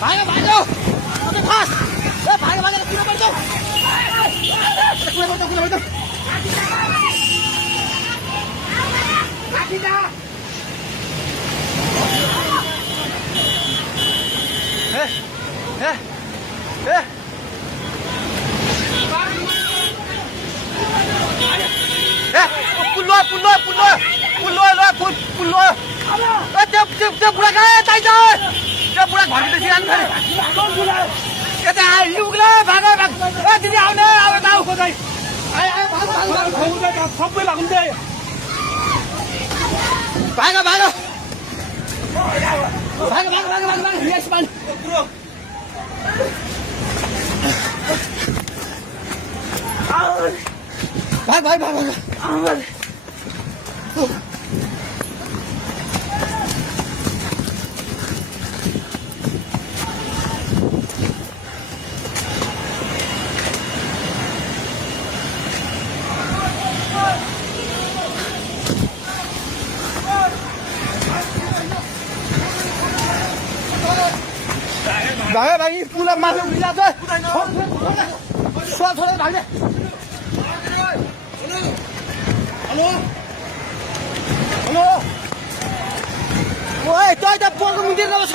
भागो भागो अबे फास ए भागो भागो कुना पर्छ कुना पर्छ काटी जा ए पुल्लो त्यो बुढा कहाँ चाहिन्छ त्यो बुढा घरभित्र सिकाउनु पऱ्यो यता लुग्ला भागो भाग दिदी आउने अब गाउँ खोजाइ सबै लाग्ने भागो भागो भागो भागो भागो भागो भागो यस मान भाग भाग भाग भाग भागे भागी पुला माथि उभिला छ छोरा भाग्ने हेलो हेलो ओए तै त पोको मुन्तिर छ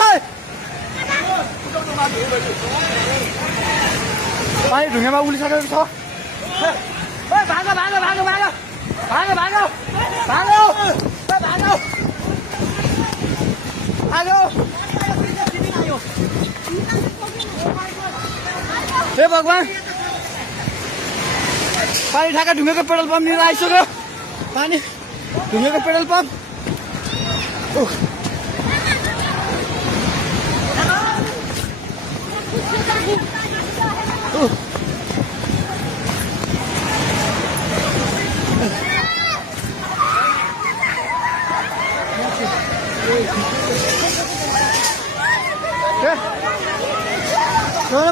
पानी ढुङ्गामा उलिसकेको छ ओए भागो भागो भागो भागो भागो भागो भागो भागो भागो हे भगवान पानी ठाका ढुङ्गेको पेट्रोल पम्प लिएर आइसक्यो पानी ढुङ्गेको पेट्रोल पम्प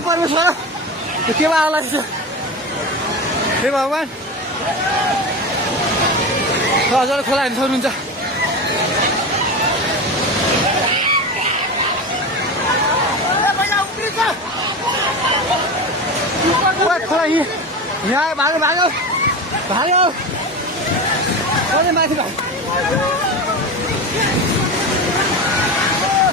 परमेश्वर के आला हे भगवान हजुर खोला हेर्न सक्नुहुन्छ खोला यहाँ भागो भागो भागो माथि भाग